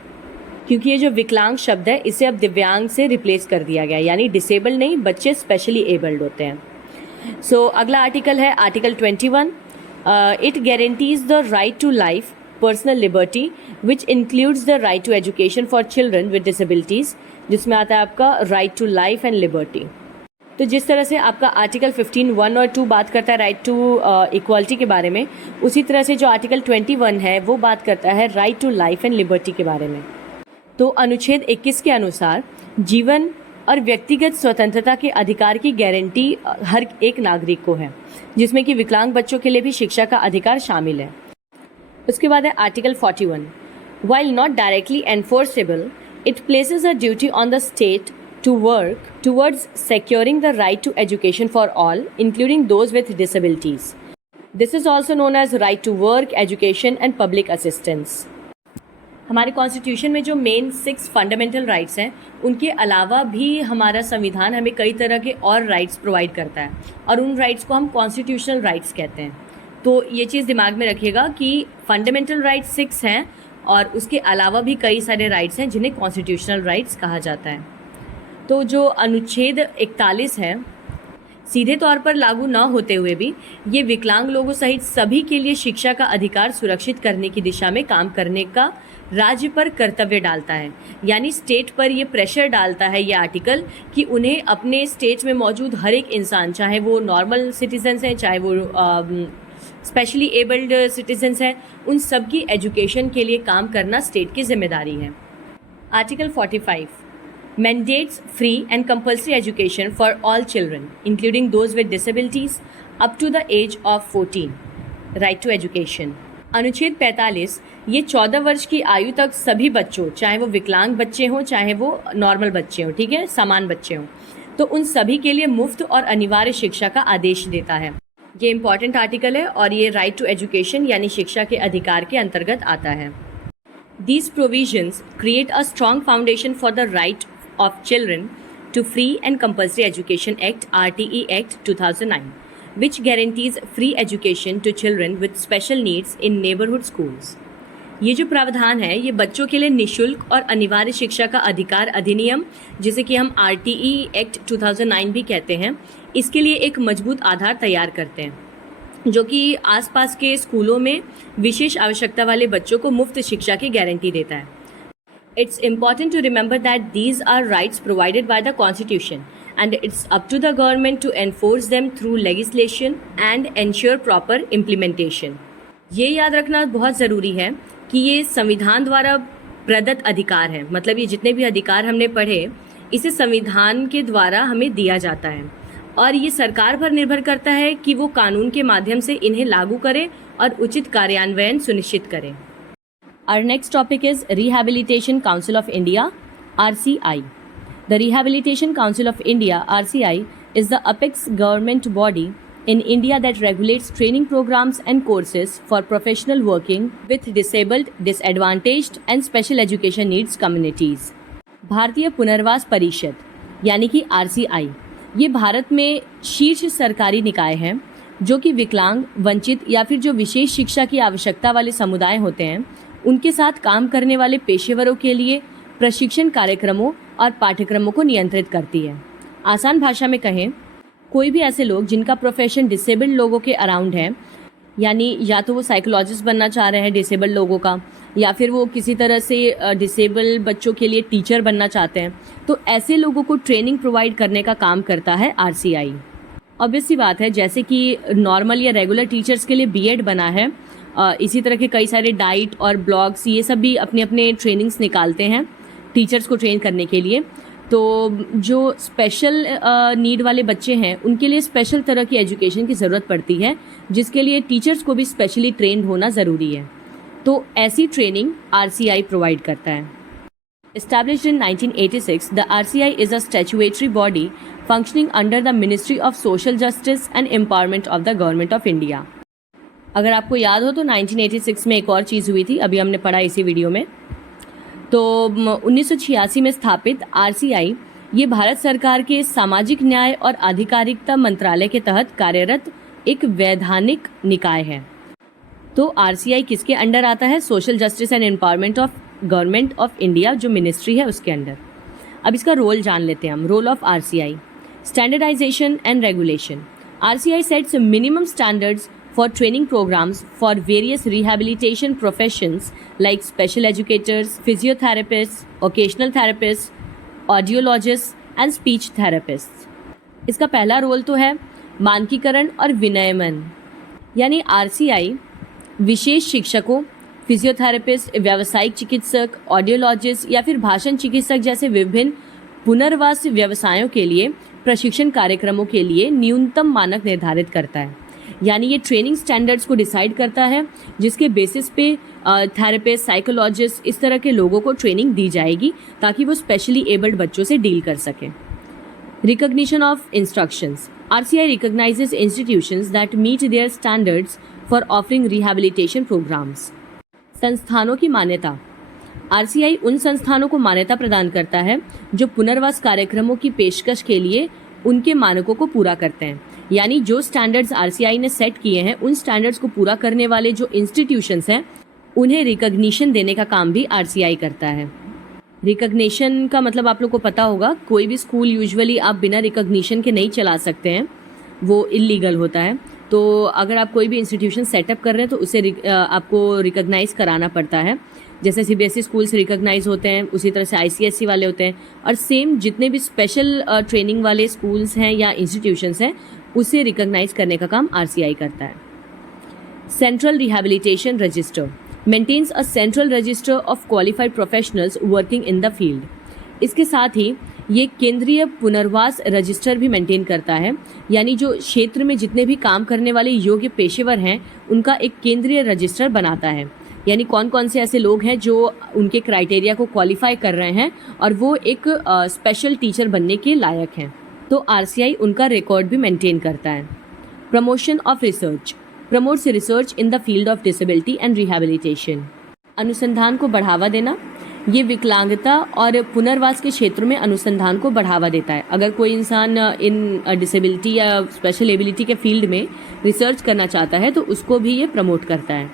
क्योंकि ये जो विकलांग शब्द है इसे अब दिव्यांग से रिप्लेस कर दिया गया है, यानी डिसेबल्ड नहीं, बच्चे स्पेशली एबल्ड होते हैं। सो अगला आर्टिकल है article 21। It guarantees the right to life, personal liberty which includes the right to education for children with disabilities, जिसमें आता है आपका right to life and liberty. तो जिस तरह से आपका आर्टिकल 15(1) और 2 बात करता है राइट टू इक्वालिटी के बारे में, उसी तरह से जो आर्टिकल 21 है वो बात करता है right to life and liberty के बारे में। तो अनुच्छेद 21 के अनुसार जीवन और व्यक्तिगत स्वतंत्रता के अधिकार की गारंटी हर एक नागरिक को है, जिसमें कि विकलांग बच्चों के लिए भी शिक्षा का अधिकार शामिल है। उसके बाद है article 41। While not directly enforceable, it places a duty on the state to work towards securing the right to education for all, including those with disabilities. This is also known as right to work, education and public assistance. हमारे constitution में जो main 6 fundamental rights हैं, उनके अलावा भी हमारा संविधान हमें कई तरह के और राइट्स प्रोवाइड करता है, और उन राइट्स को हम कॉन्स्टिट्यूशनल राइट्स कहते हैं। तो ये चीज़ दिमाग में रखिएगा कि फंडामेंटल राइट्स 6 हैं और उसके अलावा भी कई सारे राइट्स हैं जिन्हें कॉन्स्टिट्यूशनल राइट्स कहा जाता है। तो जो अनुच्छेद 41 है, सीधे तौर पर लागू न होते हुए भी ये विकलांग लोगों सहित सभी के लिए शिक्षा का अधिकार सुरक्षित करने की दिशा में काम करने का राज्य पर कर्तव्य डालता है, यानी स्टेट पर ये प्रेशर डालता है ये आर्टिकल कि उन्हें अपने स्टेट में मौजूद हर एक इंसान, चाहे वो नॉर्मल सिटीजन्स हैं, चाहे वो स्पेशली एबल्ड सिटीजन्स हैं, उन सब की एजुकेशन के लिए काम करना स्टेट की जिम्मेदारी है। Article 45 mandates free and compulsory education for all children, including those with disabilities, up to the age of 14. Right to education. अनुच्छेद 45 ये 14 वर्ष की आयु तक सभी बच्चों, चाहे वो विकलांग बच्चे हों चाहे वो नॉर्मल बच्चे हों, ठीक है, समान बच्चे हों, तो उन सभी के लिए मुफ्त और अनिवार्य शिक्षा का आदेश देता है। ये इंपॉर्टेंट आर्टिकल है और ये राइट टू एजुकेशन यानी शिक्षा के अधिकार के अंतर्गत आता है। These provisions create a strong foundation for the right of children to Free and Compulsory Education Act RTE Act 2009, which guarantees free education to children with special needs in neighborhood schools. ये जो प्रावधान है ये बच्चों के लिए निशुल्क और अनिवार्य शिक्षा का अधिकार अधिनियम, जिसे कि हम RTE Act 2009 भी कहते हैं, इसके लिए एक मजबूत आधार तैयार करते हैं, जो कि आसपास के स्कूलों में विशेष आवश्यकता वाले बच्चों को मुफ्त शिक्षा की गारंटी देता है। It's important to remember that these are rights provided by the Constitution and it's up to the government to enforce them through legislation and ensure proper implementation. ये याद रखना बहुत ज़रूरी है कि ये संविधान द्वारा प्रदत्त अधिकार है, मतलब ये जितने भी अधिकार हमने पढ़े इसे संविधान के द्वारा हमें दिया जाता है और ये सरकार पर निर्भर करता है कि वो कानून के माध्यम से इन्हें लागू करे और उचित कार्यान्वयन सुनिश्चित करे। Our next topic is Rehabilitation Council of India, RCI. The Rehabilitation Council of India, RCI, is the apex government body in India that regulates training programs and courses for professional working with disabled, disadvantaged and special education needs communities. भारतीय पुनर्वास परिषद यानी कि RCI ये भारत में शीर्ष सरकारी निकाय है जो कि विकलांग, वंचित या फिर जो विशेष शिक्षा की आवश्यकता वाले समुदाय होते हैं उनके साथ काम करने वाले पेशेवरों के लिए प्रशिक्षण कार्यक्रमों और पाठ्यक्रमों को नियंत्रित करती है। आसान भाषा में कहें, कोई भी ऐसे लोग जिनका प्रोफेशन डिसेबल्ड लोगों के अराउंड है, यानी या तो वो साइकोलॉजिस्ट बनना चाह रहे हैं डिसेबल्ड लोगों का, या फिर वो किसी तरह से डिसेबल्ड बच्चों के लिए टीचर बनना चाहते हैं, तो ऐसे लोगों को ट्रेनिंग प्रोवाइड करने का काम करता है RCI। ऑब्वियस सी बात है, जैसे कि नॉर्मल या रेगुलर टीचर्स के लिए B.Ed बना है, इसी तरह के कई सारे डाइट और ब्लॉग्स ये सब भी अपने अपने ट्रेनिंग्स निकालते हैं टीचर्स को ट्रेन करने के लिए। तो जो स्पेशल नीड वाले बच्चे हैं उनके लिए स्पेशल तरह की एजुकेशन की ज़रूरत पड़ती है, जिसके लिए टीचर्स को भी स्पेशली ट्रेंड होना ज़रूरी है। तो ऐसी ट्रेनिंग RCI प्रोवाइड करता है। Established in 1986, the RCI is a statutory body functioning under the Ministry of Social Justice and Empowerment of the Government of India. अगर आपको याद हो तो 1986 में एक और चीज़ हुई थी, अभी हमने पढ़ा इसी वीडियो में। तो 1986 में स्थापित आरसीआई ये भारत सरकार के सामाजिक न्याय और आधिकारिकता मंत्रालय के तहत कार्यरत एक वैधानिक निकाय है। तो आरसीआई किसके अंडर आता है? Social justice and empowerment of government of India जो मिनिस्ट्री है उसके अंडर। अब इसका रोल जान लेते हैं हम। Role of RCI: standardisation and regulation. RCI sets minimum standards for training programs for various rehabilitation professions like special educators, physiotherapists, occupational therapists, audiologists and speech therapists. इसका पहला रोल तो है मानकीकरण और विनियमन, यानी आरसीआई विशेष शिक्षकों, फिजियोथेरेपिस्ट, व्यावसायिक चिकित्सक, ऑडियोलॉजिस्ट या फिर भाषण चिकित्सक जैसे विभिन्न पुनर्वास व्यवसायों के लिए प्रशिक्षण कार्यक्रमों के लिए न्यूनतम मानक निर्धारित करता है। यानी ये ट्रेनिंग स्टैंडर्ड्स को डिसाइड करता है जिसके बेसिस पे थेरेपिस्ट, साइकोलॉजिस्ट, इस तरह के लोगों को ट्रेनिंग दी जाएगी ताकि वो स्पेशली एबल्ड बच्चों से डील कर सकें। Recognition of instructions: RCI recognises institutions that meet their standards for offering rehabilitation programmes. संस्थानों की मान्यता: आरसीआई उन संस्थानों को मान्यता प्रदान करता है जो पुनर्वास कार्यक्रमों की पेशकश के लिए उनके मानकों को पूरा करते हैं। यानी जो स्टैंडर्ड्स आरसीआई ने सेट किए हैं उन स्टैंडर्ड्स को पूरा करने वाले जो इंस्टीट्यूशंस हैं उन्हें रिकॉग्निशन देने का काम भी आरसीआई करता है। रिकॉग्निशन का मतलब आप लोग को पता होगा, कोई भी स्कूल यूजुअली आप बिना रिकॉग्निशन के नहीं चला सकते हैं, वो इलीगल होता है। तो अगर आप कोई भी इंस्टीट्यूशन सेटअप कर रहे हैं तो उसे आपको रिकॉग्नाइज कराना पड़ता है। जैसे सीबीएसई स्कूल्स रिकॉग्नाइज होते हैं उसी तरह से आईसीएसई वाले होते हैं, और सेम जितने भी स्पेशल ट्रेनिंग वाले स्कूल्स हैं या इंस्टीट्यूशंस हैं उसे रिकॉग्नाइज करने का काम आरसीआई करता है। Central rehabilitation register maintains a central register of qualified professionals working in the field. इसके साथ ही ये केंद्रीय पुनर्वास रजिस्टर भी मेंटेन करता है, यानी जो क्षेत्र में जितने भी काम करने वाले योग्य पेशेवर हैं उनका एक केंद्रीय रजिस्टर बनाता है। यानी कौन कौन से ऐसे लोग हैं जो उनके क्राइटेरिया को क्वालिफाई कर रहे हैं और वो एक स्पेशल टीचर बनने के लायक हैं, तो आरसीआई उनका रिकॉर्ड भी मेंटेन करता है। Promotion of research promotes research in the field of disability and rehabilitation. अनुसंधान को बढ़ावा देना, ये विकलांगता और पुनर्वास के क्षेत्रों में अनुसंधान को बढ़ावा देता है। अगर कोई इंसान इन डिसेबिलिटी या स्पेशल एबिलिटी के फील्ड में रिसर्च करना चाहता है तो उसको भी ये प्रमोट करता है।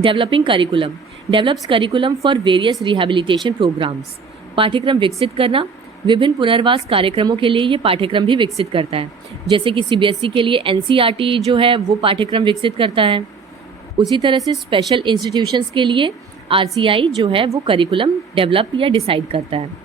Developing curriculum develops curriculum for various rehabilitation programmes. पाठ्यक्रम विकसित करना, विभिन्न पुनर्वास कार्यक्रमों के लिए ये पाठ्यक्रम भी विकसित करता है। जैसे कि सीबीएसई के लिए एनसीईआरटी जो है वो पाठ्यक्रम विकसित करता है, उसी तरह से स्पेशल इंस्टीट्यूशंस के लिए आरसीआई जो है वो करिकुलम डेवलप या डिसाइड करता है।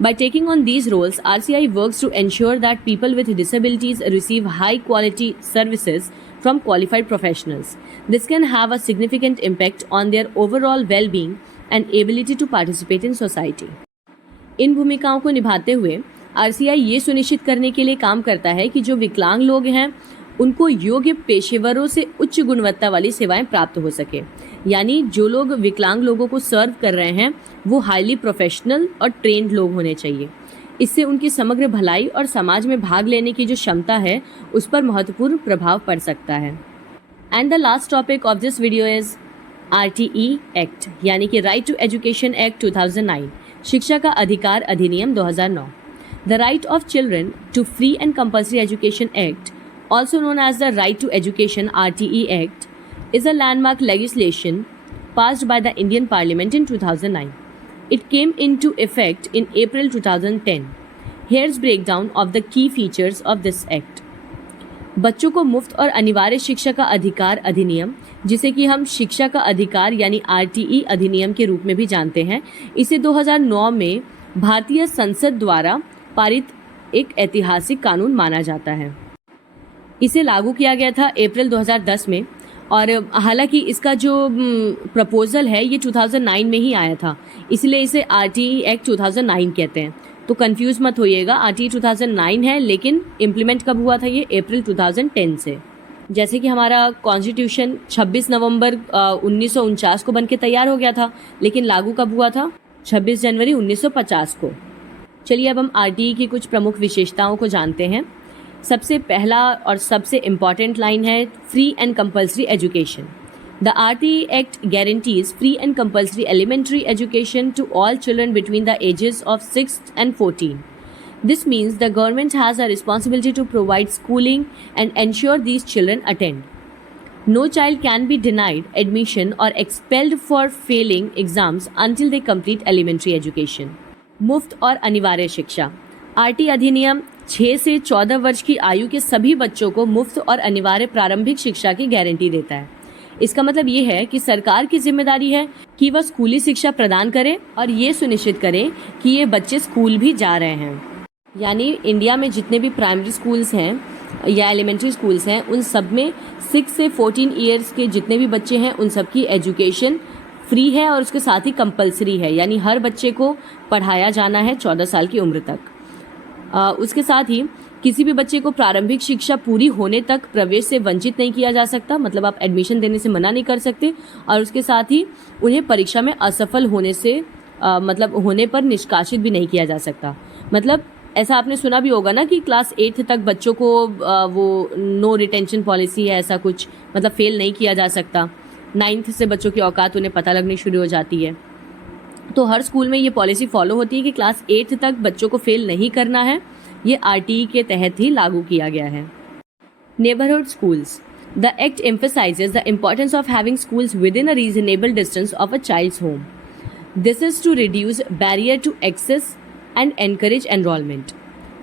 By taking on these roles, RCI works to ensure that people with disabilities receive high-quality services from qualified professionals. This can have a significant impact on their overall well-being and ability to participate in society. इन भूमिकाओं को निभाते हुए RCI ये सुनिश्चित करने के लिए काम करता है कि जो विकलांग लोग हैं उनको योग्य पेशेवरों से उच्च गुणवत्ता वाली सेवाएं प्राप्त हो सके। यानी जो लोग विकलांग लोगों को सर्व कर रहे हैं वो हाईली प्रोफेशनल और ट्रेंड लोग होने चाहिए। इससे उनकी समग्र भलाई और समाज में भाग लेने की जो क्षमता है उस पर महत्वपूर्ण प्रभाव पड़ सकता है। And the last topic of this video is RTE act, यानी कि राइट टू एजुकेशन एक्ट 2009, शिक्षा का अधिकार अधिनियम 2009। The right of children to free and compulsory education act, also known as the Right to Education RTE Act, is a landmark legislation passed by the Indian Parliament in 2009. It came into effect in April 2010. Here's breakdown of the key features of this act. बच्चों को मुफ्त और अनिवार्य शिक्षा का अधिकार अधिनियम, जिसे कि हम शिक्षा का अधिकार यानी RTE अधिनियम के रूप में भी जानते हैं, इसे 2009 में भारतीय संसद द्वारा पारित एक ऐतिहासिक कानून माना जाता है। इसे लागू किया गया था अप्रैल 2010 में, और हालांकि इसका जो प्रपोजल है ये 2009 में ही आया था, इसलिए इसे RTE एक्ट 2009 कहते हैं। तो कंफ्यूज मत होइएगा, RTE 2009 है लेकिन इम्प्लीमेंट कब हुआ था? ये अप्रैल 2010 से। जैसे कि हमारा कॉन्स्टिट्यूशन 26 नवंबर 1949 को बनके तैयार हो गया था, लेकिन लागू कब हुआ था? 26 जनवरी 1950 को। चलिए अब हम RTE की कुछ प्रमुख विशेषताओं को जानते हैं। सबसे पहला और सबसे इम्पॉर्टेंट लाइन है free and compulsory education. The RTE Act guarantees free and compulsory elementary education to all children between the ages of 6 and 14. This means the government has a responsibility to provide schooling and ensure these children attend. No child can be denied admission or expelled for failing exams until they complete elementary education. मुफ्त और अनिवार्य शिक्षा. RT अधिनियम 6 से 14 वर्ष की आयु के सभी बच्चों को मुफ्त और अनिवार्य प्रारंभिक शिक्षा की गारंटी देता है. इसका मतलब ये है कि सरकार की जिम्मेदारी है कि वह स्कूली शिक्षा प्रदान करे और ये सुनिश्चित करे कि ये बच्चे स्कूल भी जा रहे हैं. यानी इंडिया में जितने भी प्राइमरी स्कूल्स हैं या एलिमेंट्री स्कूल्स हैं उन सब में 6 से 14 ईयर्स के जितने भी बच्चे हैं उन सब की एजुकेशन फ्री है और उसके साथ ही कंपलसरी है. यानी हर बच्चे को पढ़ाया जाना है 14 साल की उम्र तक. उसके साथ ही किसी भी बच्चे को प्रारंभिक शिक्षा पूरी होने तक प्रवेश से वंचित नहीं किया जा सकता. मतलब आप एडमिशन देने से मना नहीं कर सकते. और उसके साथ ही उन्हें परीक्षा में असफल होने से मतलब होने पर निष्कासित भी नहीं किया जा सकता. मतलब ऐसा आपने सुना भी होगा ना कि क्लास 8 तक बच्चों को वो नो रिटेंशन पॉलिसी है, ऐसा कुछ, मतलब फेल नहीं किया जा सकता. 9th से बच्चों की औकात उन्हें पता लगनी शुरू हो जाती है. तो हर स्कूल में ये पॉलिसी फॉलो होती है कि क्लास 8 तक बच्चों को फेल नहीं करना है. ये RTE के तहत ही लागू किया गया है. Neighbourhood schools. The act emphasizes the importance of having schools within a reasonable distance of a child's home. This is to reduce barrier to access and encourage enrollment.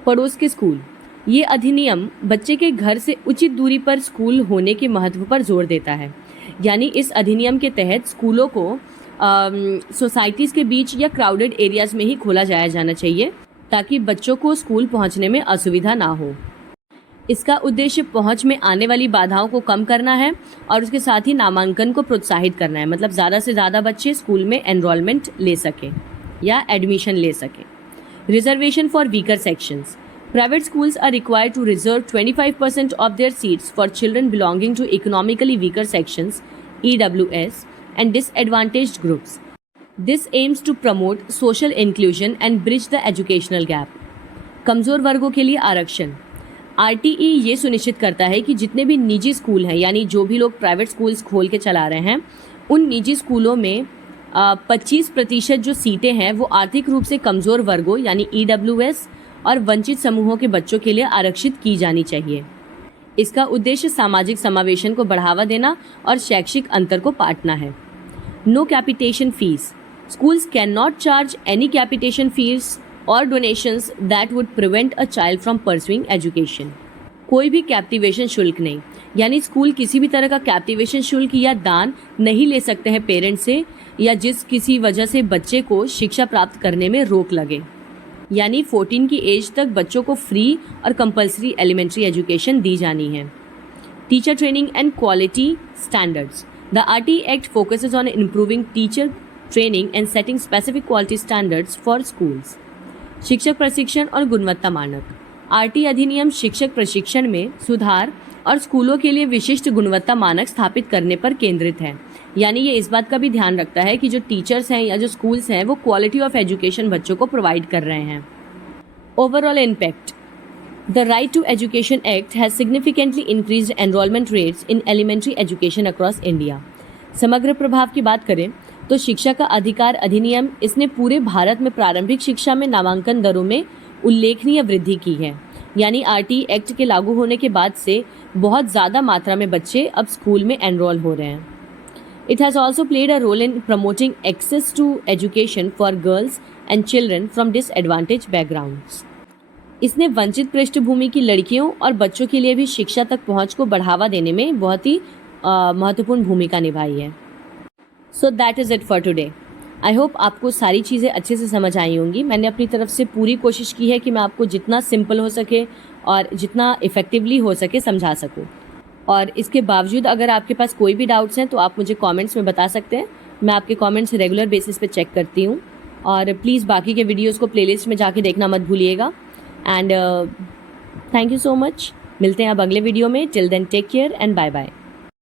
पड़ोस के स्कूल. ये अधिनियम बच्चे के घर से उचित दूरी पर स्कूल होने के महत्व पर जोर देता है. यानी इस अधिनियम के तहत स्कूलों को सोसाइटीज़ के बीच या क्राउडेड एरियाज़ में ही खोला जाना चाहिए ताकि बच्चों को स्कूल पहुंचने में असुविधा ना हो. इसका उद्देश्य पहुंच में आने वाली बाधाओं को कम करना है और उसके साथ ही नामांकन को प्रोत्साहित करना है. मतलब ज़्यादा से ज़्यादा बच्चे स्कूल में एनरोलमेंट ले सकें या एडमिशन ले सकें. Reservation for weaker sections. Private schools are required to reserve 25% of their seats for children belonging to economically weaker sections EWS and disadvantaged groups. This aims to promote social inclusion and bridge the educational gap. कमज़ोर वर्गों के लिए आरक्षण. RTE ये सुनिश्चित करता है कि जितने भी निजी स्कूल हैं, यानी जो भी लोग प्राइवेट स्कूल्स खोल के चला रहे हैं, उन निजी स्कूलों में 25% जो सीटें हैं वो आर्थिक रूप से कमज़ोर वर्गों यानी EWS और वंचित समूहों के बच्चों के लिए आरक्षित की जानी चाहिए. इसका उद्देश्य सामाजिक समावेशन को बढ़ावा देना और शैक्षिक अंतर को पाटना है. No capitation fees. Schools cannot charge any capitation fees or donations that would prevent a child from pursuing education. कोई भी कैप्टिवेशन शुल्क नहीं. यानी स्कूल किसी भी तरह का कैप्टिवेशन शुल्क या दान नहीं ले सकते हैं पेरेंट्स से या जिस किसी वजह से बच्चे को शिक्षा प्राप्त करने में रोक लगे. यानी 14 की एज तक बच्चों को फ्री और कंपलसरी एलिमेंट्री एजुकेशन दी जानी है. Teacher training and quality standards. The RTE Act focuses on improving teacher training and setting specific quality standards for schools. शिक्षक प्रशिक्षण और गुणवत्ता मानक. RTE अधिनियम शिक्षक प्रशिक्षण में सुधार और स्कूलों के लिए विशिष्ट गुणवत्ता मानक स्थापित करने पर केंद्रित है. यानी ये इस बात का भी ध्यान रखता है कि जो टीचर्स हैं या जो स्कूल्स हैं वो क्वालिटी ऑफ एजुकेशन बच्चों को प्रोवाइड कर रहे हैं. Overall impact. The Right to Education Act has significantly increased enrollment rates in elementary education across India. समग्र प्रभाव की बात करें तो शिक्षा का अधिकार अधिनियम इसने पूरे भारत में प्रारंभिक शिक्षा में नामांकन दरों में उल्लेखनीय वृद्धि की है. यानी RTE एक्ट के लागू होने के बाद से बहुत ज़्यादा मात्रा में बच्चे अब स्कूल में एनरोल हो रहे हैं. It has also played a role in promoting access to education for girls and children from disadvantaged backgrounds. इसने वंचित पृष्ठभूमि की लड़कियों और बच्चों के लिए भी शिक्षा तक पहुंच को बढ़ावा देने में बहुत ही महत्वपूर्ण भूमिका निभाई है. So that is it for today. I hope आपको सारी चीज़ें अच्छे से समझ आई होंगी. मैंने अपनी तरफ से पूरी कोशिश की है कि मैं आपको जितना सिंपल हो सके और जितना इफ़ेक्टिवली हो सके समझा सकूं. और इसके बावजूद अगर आपके पास कोई भी डाउट्स हैं तो आप मुझे कमेंट्स में बता सकते हैं. मैं आपके कमेंट्स रेगुलर बेसिस पे चेक करती हूँ. और प्लीज़ बाकी के वीडियोज़ को प्लेलिस्ट में जाके देखना मत भूलिएगा. And thank you so much. मिलते हैं अब अगले वीडियो में. Till then take care and bye bye.